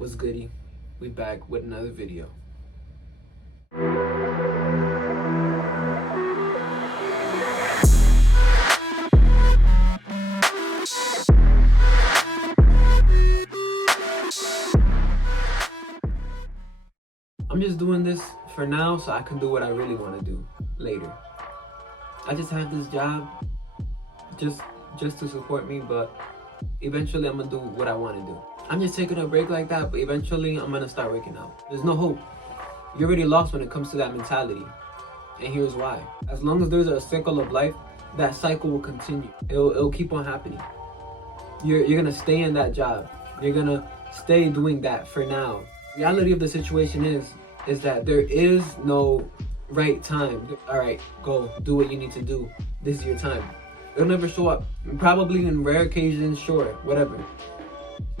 What's goody? We back with another video. I'm just doing this for now so I can do what I really want to do later. I just have this job just to support me, but eventually I'm gonna do what I want to do. I'm just taking a break like that, but eventually I'm gonna start working out. There's no hope. You're already lost when it comes to that mentality. And here's why. As long as there's a cycle of life, that cycle will continue. It'll keep on happening. You're gonna stay in that job. You're gonna stay doing that for now. Reality of the situation is that there is no right time. All right, go do what you need to do. This is your time. It'll never show up. Probably in rare occasions, sure, whatever.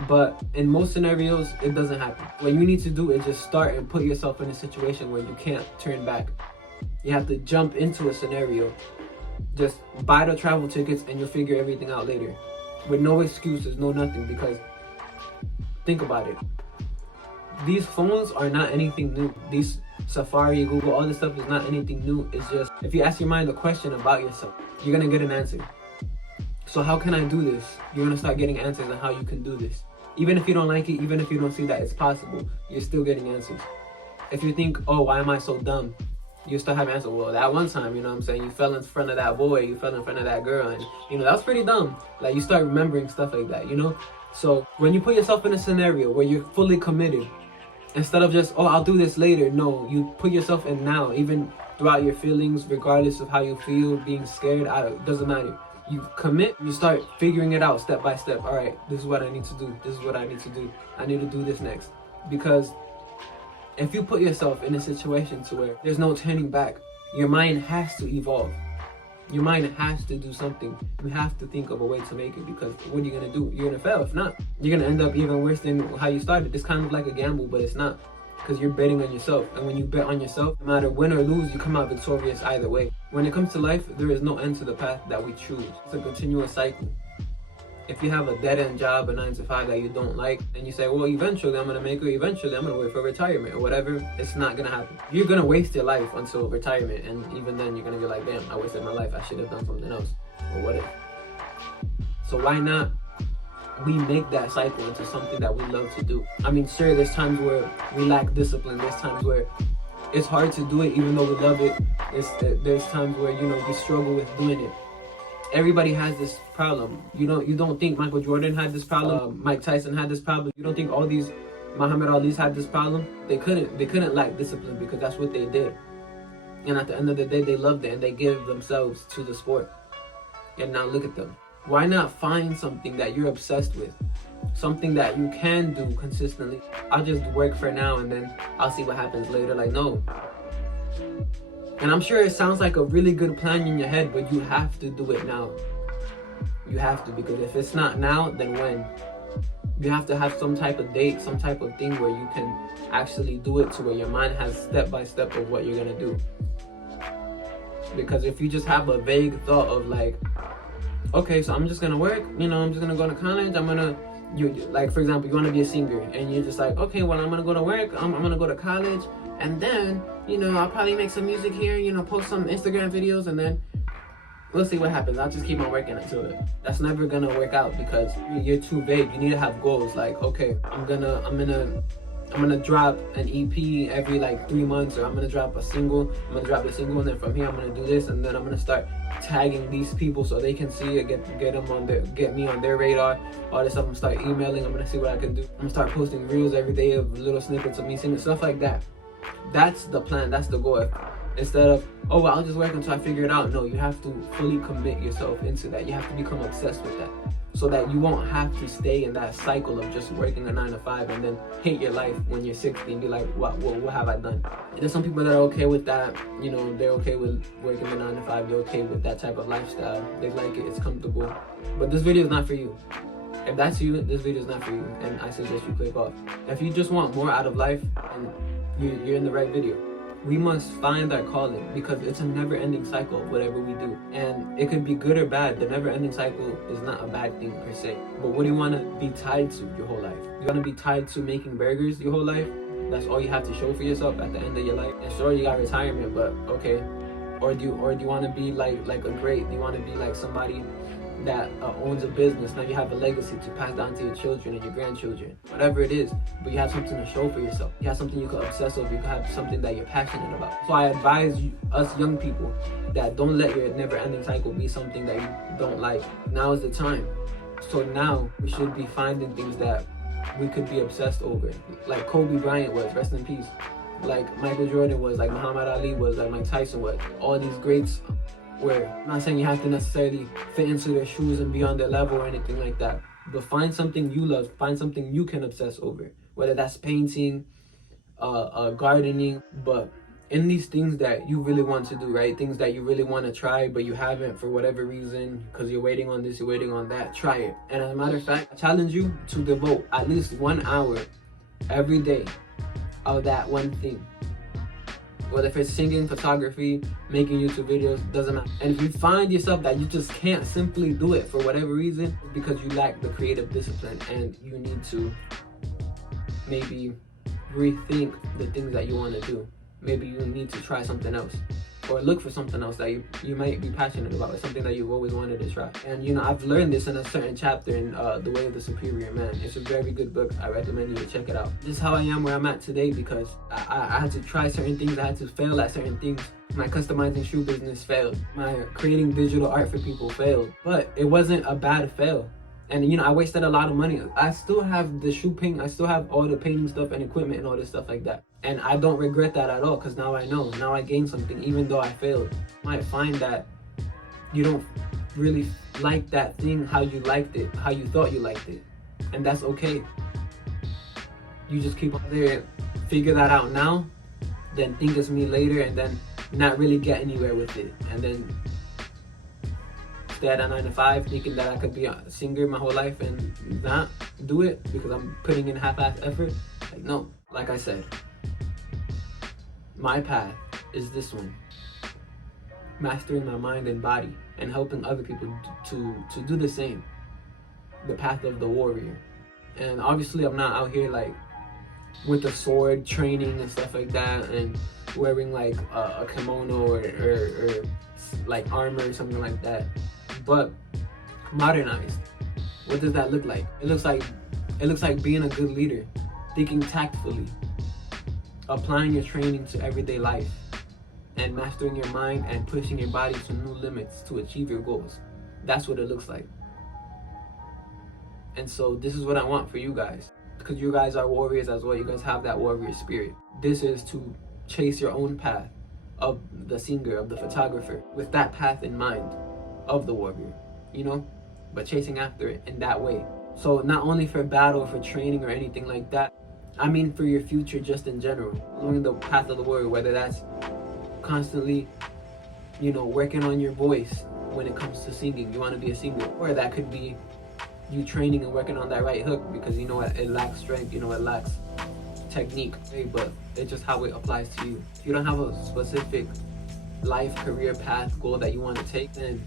But in most scenarios, it doesn't happen. What you need to do is just start and put yourself in a situation where you can't turn back. You have to jump into a scenario. Just buy the travel tickets and you'll figure everything out later. With no excuses, no nothing, because think about it. These phones are not anything new. These Safari, Google, all this stuff is not anything new. It's just, if you ask your mind a question about yourself, you're gonna get an answer. So how can I do this? You're gonna start getting answers on how you can do this. Even if you don't like it, even if you don't see that it's possible, you're still getting answers. If you think, oh, why am I so dumb? You still have answers. Well, that one time, you know what I'm saying, you fell in front of that boy, you fell in front of that girl, and you know, that was pretty dumb. Like, you start remembering stuff like that, you know? So when you put yourself in a scenario where you're fully committed, instead of just, oh, I'll do this later, no, you put yourself in now, even throughout your feelings, regardless of how you feel, being scared, it doesn't matter. You commit, you start figuring it out step by step. All right, this is what I need to do. This is what I need to do. I need to do this next. Because if you put yourself in a situation to where there's no turning back, your mind has to evolve. Your mind has to do something. You have to think of a way to make it, because what are you gonna do? You're gonna fail. If not, you're gonna end up even worse than how you started. It's kind of like a gamble, but it's not, because you're betting on yourself. And when you bet on yourself, no matter win or lose, you come out victorious either way. When it comes to life, there is no end to the path that we choose. It's a continuous cycle. If you have a dead-end job, a 9-to-5 that you don't like, and you say, well, eventually I'm gonna make it, eventually I'm gonna wait for retirement or whatever, it's not gonna happen. You're gonna waste your life until retirement, and even then you're gonna be like, damn, I wasted my life, I should have done something else. Or what if? So why not we make that cycle into something that we love to do? I mean, sure, there's times where we lack discipline, there's times where it's hard to do it even though we love it. There's times where, you know, we struggle with doing it. Everybody has this problem. You don't think Michael Jordan had this problem, Mike Tyson had this problem. You don't think all these Muhammad Ali's had this problem? They couldn't lack discipline, because that's what they did. And at the end of the day, they loved it and they gave themselves to the sport. And now look at them. Why not find something that you're obsessed with? Something that you can do consistently. I'll just work for now and then I'll see what happens later. Like, no. And I'm sure it sounds like a really good plan in your head, but you have to do it now. You have to, because if it's not now, then when? You have to have some type of date, some type of thing where you can actually do it, to where your mind has step by step of what you're gonna do. Because if you just have a vague thought of like, okay, so I'm just gonna work, you know, I'm just gonna go to college, like, for example, you want to be a singer, and you're just like, okay, well, I'm gonna go to work, I'm gonna go to college, and then, you know, I'll probably make some music here, you know, post some Instagram videos, and then we'll see what happens. I'll just keep on working until it. That's never gonna work out, because you're too vague. You need to have goals. Like, okay, I'm gonna drop an EP every like 3 months, or I'm gonna drop a single. I'm gonna drop the single, and then from here I'm gonna do this, and then I'm gonna start tagging these people so they can see it, get me on their radar. All this stuff. I'm gonna start emailing. I'm gonna see what I can do. I'm gonna start posting reels every day of little snippets of me singing, stuff like that. That's the plan. That's the goal. Instead of, oh, well, I'll just work until I figure it out. No, you have to fully commit yourself into that. You have to become obsessed with that, so that you won't have to stay in that cycle of just working a 9-to-5 and then hate your life when you're 60 and be like, what have I done? There's some people that are okay with that. You know, they're okay with working a 9-to-5. They're okay with that type of lifestyle. They like it. It's comfortable. But this video is not for you. If that's you, this video is not for you, and I suggest you click off. If you just want more out of life, and you're in the right video. we must find our calling, because it's a never-ending cycle of whatever we do, and it could be good or bad. The never-ending cycle is not a bad thing per se, but what do you want to be tied to your whole life? You want to be tied to making burgers your whole life? That's all you have to show for yourself at the end of your life? And sure, you got retirement, but okay. Or do you want to be like a great? Do you want to be like somebody that owns a business? Now you have a legacy to pass down to your children and your grandchildren, whatever it is, but you have something to show for yourself. You have something you can obsess over. You can have something that you're passionate about. So I advise us young people that don't let your never-ending cycle be something that you don't like. Now is the time. So now we should be finding things that we could be obsessed over, like Kobe Bryant was, rest in peace, like Michael Jordan was, like Muhammad Ali was, like Mike Tyson was. All these greats where I'm not saying you have to necessarily fit into their shoes and be on their level or anything like that, but find something you love, find something you can obsess over, whether that's painting, gardening, but in these things that you really want to do, right? Things that you really want to try, but you haven't for whatever reason, because you're waiting on this, you're waiting on that, try it. And as a matter of fact, I challenge you to devote at least 1 hour every day of that one thing. Whether if it's singing, photography, making YouTube videos, doesn't matter. And if you find yourself that you just can't simply do it for whatever reason, it's because you lack the creative discipline and you need to maybe rethink the things that you want to do. Maybe you need to try something else, or look for something else that you might be passionate about, or something that you've always wanted to try. And you know, I've learned this in a certain chapter in The Way of the Superior Man. It's a very good book. I recommend you to check it out. This is how I am where I'm at today, because I had to try certain things. I had to fail at certain things. My customizing shoe business failed. My creating digital art for people failed. But it wasn't a bad fail. And you know, I wasted a lot of money. I still have the shoe paint. I still have all the painting stuff and equipment and all this stuff like that. And I don't regret that at all, because now I know. Now I gained something, even though I failed. You might find that you don't really like that thing how you liked it, how you thought you liked it. And that's okay. You just keep on there, figure that out now, then think it's me later, and then not really get anywhere with it. And then stay at a 9 to 5 thinking that I could be a singer my whole life and not do it because I'm putting in half-ass effort. Like, no. Like I said, my path is this one: mastering my mind and body and helping other people to do the same. The path of the warrior. And obviously I'm not out here like with a sword training and stuff like that and wearing like a kimono or like armor or something like that, but modernized. What does that look like? It looks like being a good leader, thinking tactfully, applying your training to everyday life, and mastering your mind and pushing your body to new limits to achieve your goals. That's what it looks like. And so this is what I want for you guys, because you guys are warriors as well. You guys have that warrior spirit. This is to chase your own path of the singer, of the photographer, with that path in mind of the warrior, you know, but chasing after it in that way. So not only for battle, for training or anything like that, I mean for your future just in general, following the path of the warrior, whether that's constantly, you know, working on your voice when it comes to singing. You want to be a singer, or that could be you training and working on that right hook because you know it lacks strength, you know it lacks technique, okay? But it's just how it applies to you. If you don't have a specific life, career path, goal that you want to take, then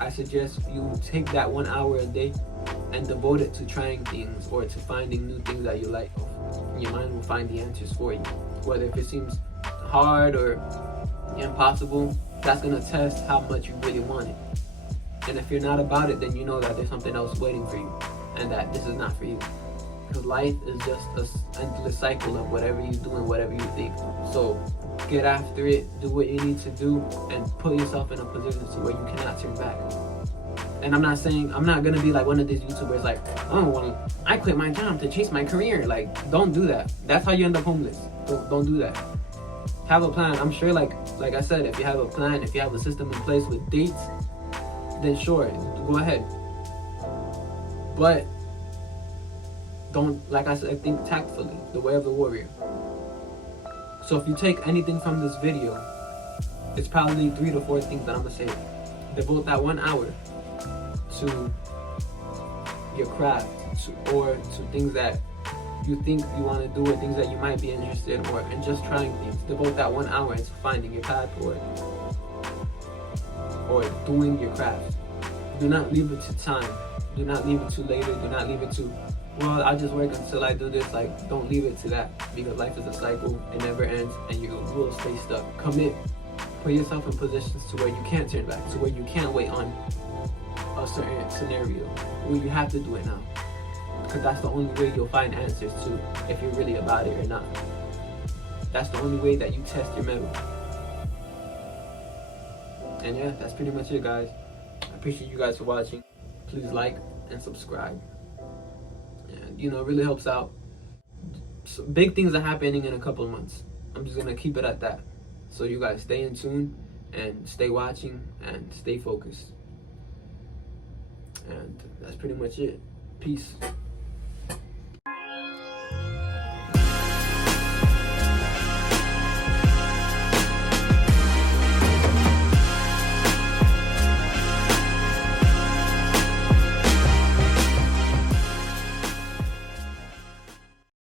I suggest you take that 1 hour a day and devote it to trying things or to finding new things that you like. Your mind will find the answers for you. Whether if it seems hard or impossible, that's gonna test how much you really want it. And if you're not about it, then you know that there's something else waiting for you and that this is not for you. Because life is just an endless cycle of whatever you do and whatever you think. So get after it, do what you need to do, and put yourself in a position to where you cannot turn back. And I'm not gonna be like one of these YouTubers like, oh, well, I quit my job to chase my career. Like, don't do that. That's how you end up homeless. Don't do that. Have a plan. I'm sure, like I said, if you have a plan, if you have a system in place with dates, then sure, go ahead. But don't, like I said, think tactfully, the way of the warrior. So if you take anything from this video, it's probably 3 to 4 things that I'm gonna say. Devote that 1 hour to your craft, or to things that you think you want to do, or things that you might be interested in just trying things. Devote that 1 hour into finding your path or doing your craft. Do not leave it to time. Do not leave it to later. Do not leave it to, well, I'll just work until I do this. Like, don't leave it to that, because life is a cycle. It never ends, and you will stay stuck. Commit. Put yourself in positions to where you can't turn back, to where you can't wait on a certain scenario, where you have to do it now. Because that's the only way you'll find answers to if you're really about it or not. That's the only way that you test your mettle. And yeah, that's pretty much it, guys. I appreciate you guys for watching. Please like and subscribe. And it really helps out. So big things are happening in a couple of months. I'm just gonna keep it at that. So you guys stay in tune and stay watching and stay focused. And that's pretty much it. Peace.